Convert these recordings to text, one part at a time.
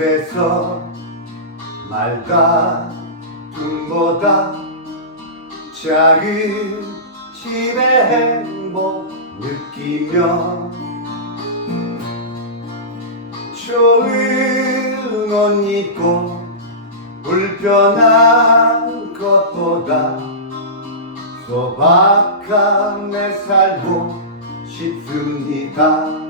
속에서 맑아둠보다 작은 집의 행복 느끼며 좋은 옷 입고 불편한 것보다 소박함에 살고 싶습니다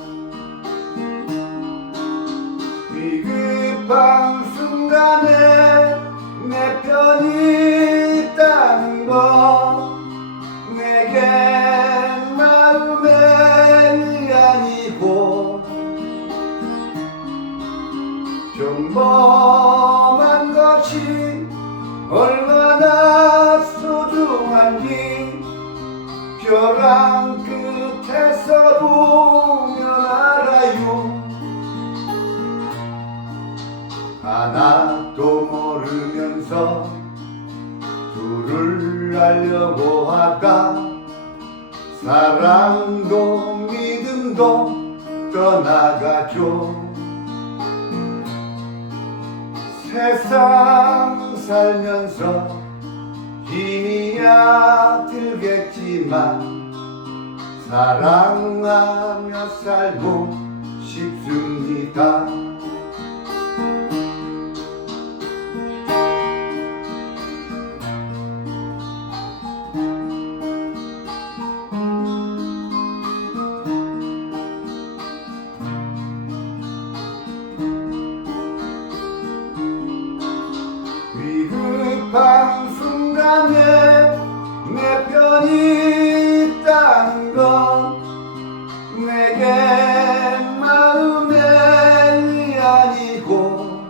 비급한 순간에 내 편이 있다는 거 내겐 마음의 아니고 평범한 것이 얼마나 소중한지 벼랑 끝에서 보 하나도 모르면서 둘을 알려고 하다 사랑도 믿음도 떠나가죠. 세상 살면서 힘이야 들겠지만 사랑하며 살고 싶습니다 위급한 순간에 내 편이 있다는 건 내게 마음의 아니고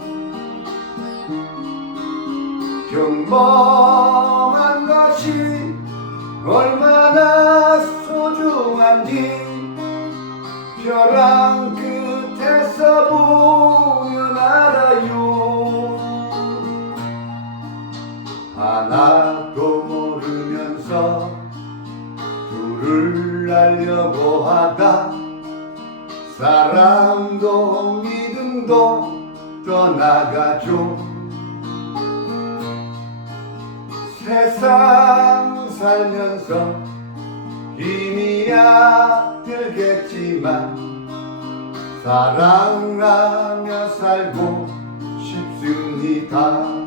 평범한 것이 얼마나 소중한지 벼랑 하나도 모르면서 둘을 알려고 하다 사랑도 믿음도 떠나가죠. 세상 살면서 힘이야 들겠지만 사랑하며 살고 싶습니다